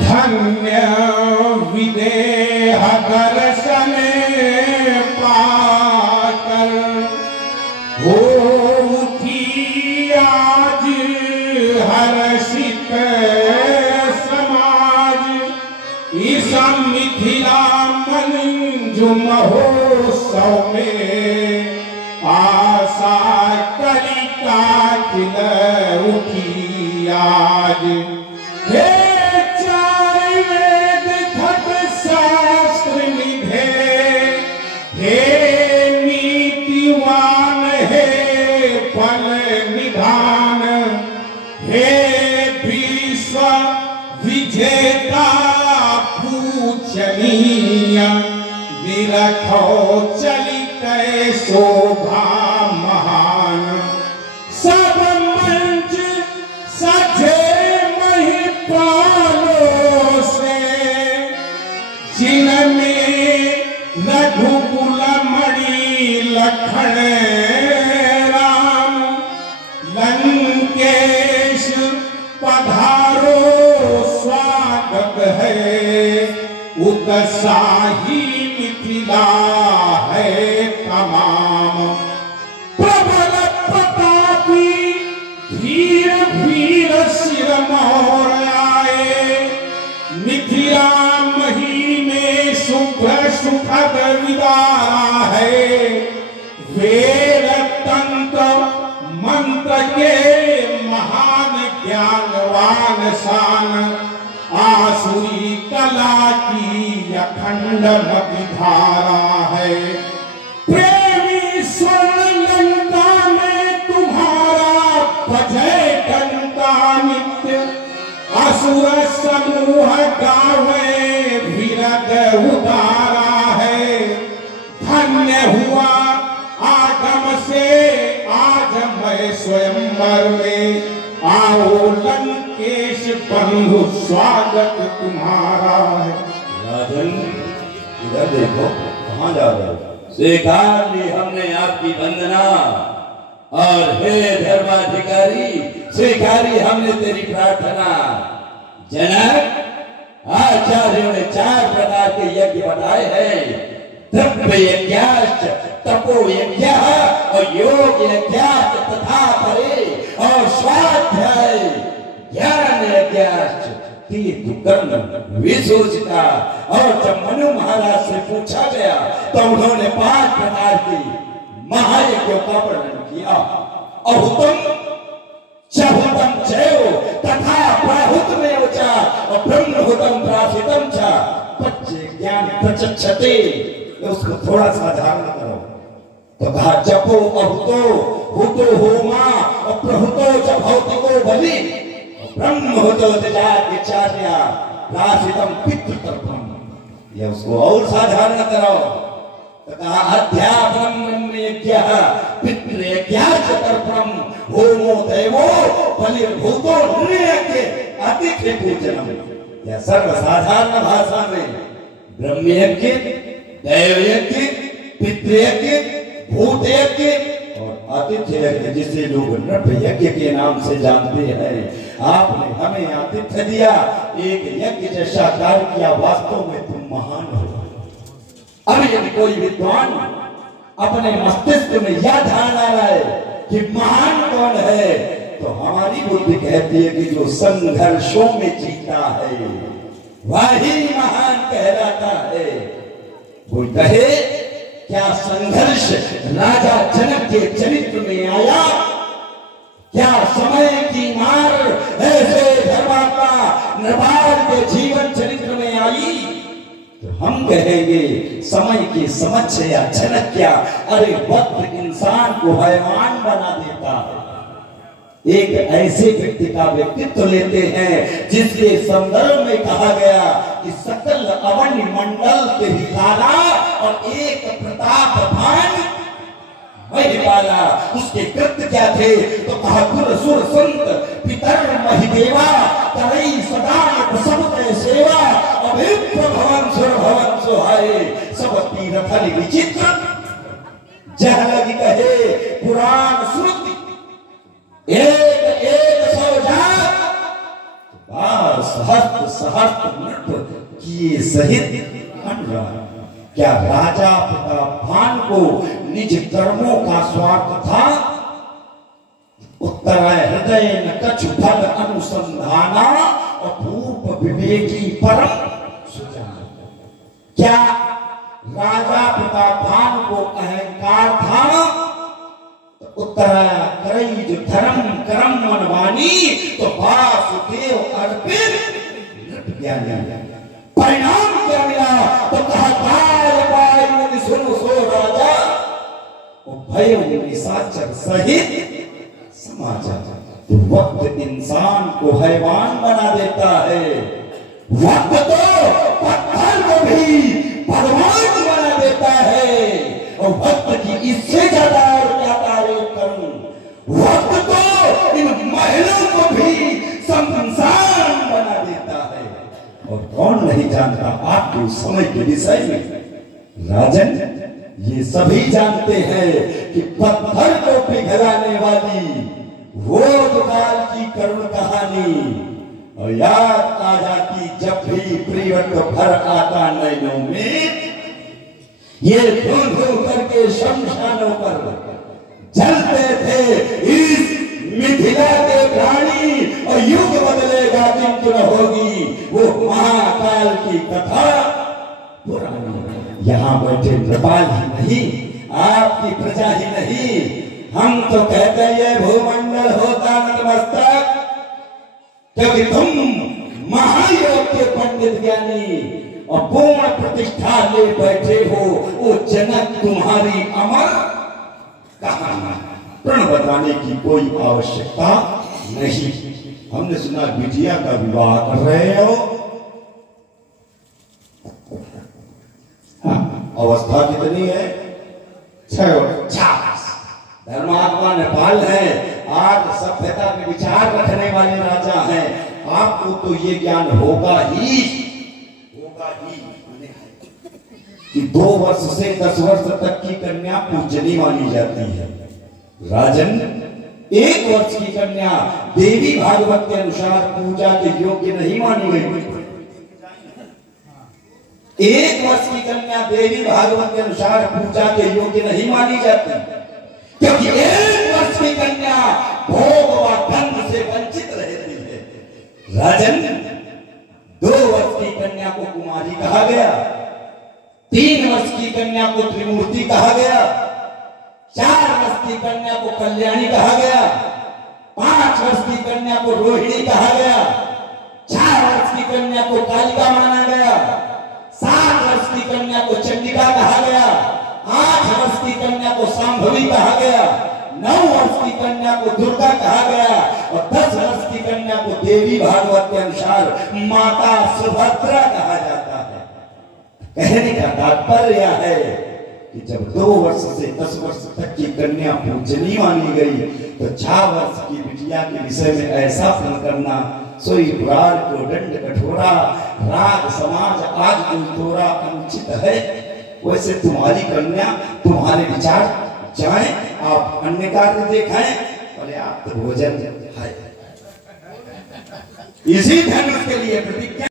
धन्य विदेह दर्शन पाकर हो उठी आज हर्षित समाज। इस मिथिला मंजू महोत्सव में आशा कलिका खिल उठी आज। हे विजेता पूजनीय विरखो चलित शोभा महान। सब मंच सजे महिपालों से जिनमें रघुकुल मणि लखन राम। लंकेश पधारो स्वागत है उत्साही मिथिला है तमाम। प्रबल प्रतापी धीर वीर सिरमौर आए। मिथिला मही में शुभ्र सुखद विदारा है। वेद तंत्र मंत्र के महान ज्ञानवान शान। आसुरी कला की अखंड धारा है। प्रेमी स्वर्ण लंका में तुम्हारा बजय डंका नित्य। असुर समूह गावे विरद उदारा है। धन्य हुआ आगम से आज मैं स्वयंवर में। आओ लंकेश बंधु स्वागत तुम्हारा है। राजन इधर देखो, कहाँ जा रहे हो? स्वीकार ली हमने आपकी वंदना। और हे धर्माधिकारी, स्वीकारी हमने तेरी प्रार्थना। जनक, आचार्यों ने 4 प्रकार के यज्ञ बताए हैं। द्रव्य यज्ञाश्च, तपो यज्ञः और योग यज्ञाश्च तथा परे और स्वाध्याय ज्ञान यज्ञाश्च तीर्थ कर्म विसूचिता। और जब मनु महाराज से पूछा गया तो उन्होंने 5 प्रकार के महायज्ञों का वर्णन किया। अहुतम चहुतम चयो तथा प्राहुतमेव च और ब्रह्महुतम प्रासितम च पच्चे ज्ञान प्रचक्षते। उसको थोड़ा सा ध्यान करो। तो कहा जपो अहुतो हुतो होमा और प्रहुतो च भौतिको बलि ब्रह्महुतो चार्या प्रासितम पितृतर्पण। ये उसको और साधारण करो। तो कहा अध्यात्मं ब्रह्मयज्ञः पितृयज्ञाश्च तर्पणं होमो दैवो बलिर्भूतो नृयज्ञ अतिथि पूजनम। यह सर्वसाधारण भाषा में ब्रह्मयज्ञ, दैवयज्ञ, पितृयज्ञ, भूतयज्ञ और आतिथ्य यज्ञ, जिसे लोग नृप यज्ञ के नाम से जानते हैं। आपने हमें आतिथ्य दिया, एक यज्ञ जैसा कार्य किया। वास्तव में तुम महान हो। अब यदि कोई विद्वान अपने मस्तिष्क में यह धारणा लाए कि महान कौन है, तो हमारी बुद्धि कहती है कि जो संघर्षों में जीता है वही महान कहलाता है। वो कहे क्या संघर्ष राजा जनक के चरित्र में आया? क्या समय की मार ऐसे धर्मात्मा नृपाल के जीवन चरित्र में आई? तो हम कहेंगे समय की समझ या जनक क्या? अरे वक्त इंसान को हैवान बना देता है। एक ऐसे व्यक्ति का व्यक्तित्व लेते हैं जिसके संदर्भ में कहा गया कि सकल अवनि मंडल के हितारा और एक प्रतापवान महिपाला। उसके कृत्य क्या थे? तो कहा गुर सुर संत पितर महिदेवा तरई सदा सबते सेवा अभिप्र भवन सुर भवन सुहाए सब तीरथ विचित्र। जह लगी कहे के सहित अनुराग। क्या राजा प्रतापवान को निज कर्मों का स्वार्थ था? उत्तराय हृदय न कछु फल अनुसंधाना अपूर्व विवेकी परम सुजाना। क्या राजा प्रतापवान को अहंकार था? तो उत्तराय करई जो धर्म कर्म मनवानी तो वासुदेव अर्पित ज्ञानी। परिणाम क्या मिला? तो कहा काय सुनो सो राजा भय निशाचर सहित समाचार। तो वक्त इंसान को हैवान बना देता है, वक्त तो पत्थर को भी भगवान बना देता है। और वक्त की इससे ज्यादा और क्या तारीफ करूं? वक्त तो इन महलों को भी शमशान बना देता है। और कौन नहीं जानता आपके समय के विषय में? राजन, ये सभी जानते हैं कि पत्थर को पिघलाने वाली वो काल की करुण कहानी और याद आ जाती जब भी प्रियवत भर आता नैनों में। ये धूल धूल करके शमशानों पर जलते थे इस मिथिला के प्राणी। और युग बदलेगा किंतु न होगी वो महाकाल की कथा पुरानी। यहाँ बैठे नृपाल ही नहीं, आपकी प्रजा ही नहीं, हम तो कहते हैं भूमंडल होता नतमस्तक, क्योंकि तुम महायोग के पंडित ज्ञानी और पूर्ण प्रतिष्ठा ले बैठे हो। वो जनक तुम्हारी अमर कहानी प्रण बताने की कोई आवश्यकता नहीं। हमने सुना बिटिया का विवाह कर रहे हो। हाँ, अवस्था कितनी है? 6 धर्मात्मा नेपाल है। आज सभ्यता में विचार रखने वाले राजा हैं। आपको तो ये ज्ञान होगा ही कि 2 वर्ष से 10 वर्ष तक की कन्या पूजनी मानी जाती है। राजन, 1 वर्ष की कन्या देवी भागवत के अनुसार पूजा के योग्य नहीं मानी गई। 1 वर्ष की कन्या देवी भागवत के अनुसार पूजा के योग्य नहीं मानी जाती, क्योंकि 1 वर्ष की कन्या भोग व धन से वंचित रहती है। राजन, 2 वर्ष की कन्या को कुमारी कहा गया, 3 वर्ष की कन्या को त्रिमूर्ति कहा गया, 4 वर्ष की कन्या को कल्याणी कहा गया, 5 वर्ष की कन्या को रोहिणी कहा गया, 4 वर्ष की कन्या को कालिका माना गया, 7 वर्ष की कन्या को चंडिका कहा गया, 8 वर्ष की कन्या को सांभवी कहा गया, 9 वर्ष की कन्या को दुर्गा कहा गया और 10 वर्ष की कन्या को देवी भागवत के अनुसार माता सुभद्रा कहा जाता है। कहने का तात्पर्य है कि जब 2 वर्ष से 10 वर्ष तक की कन्या पूजनी मानी गई तो 6 वर्ष की बिटिया के विषय में ऐसा फल करना सोई पुराण को दंड कठोरा, राग समाज आज तोरा अनुचित है। वैसे तुम्हारी कन्या, तुम्हारे विचार जाएं, आप अन्य कार्य देखें, पर्याप्त भोजन है। इसी धनुष के लिए प्रतिज्ञा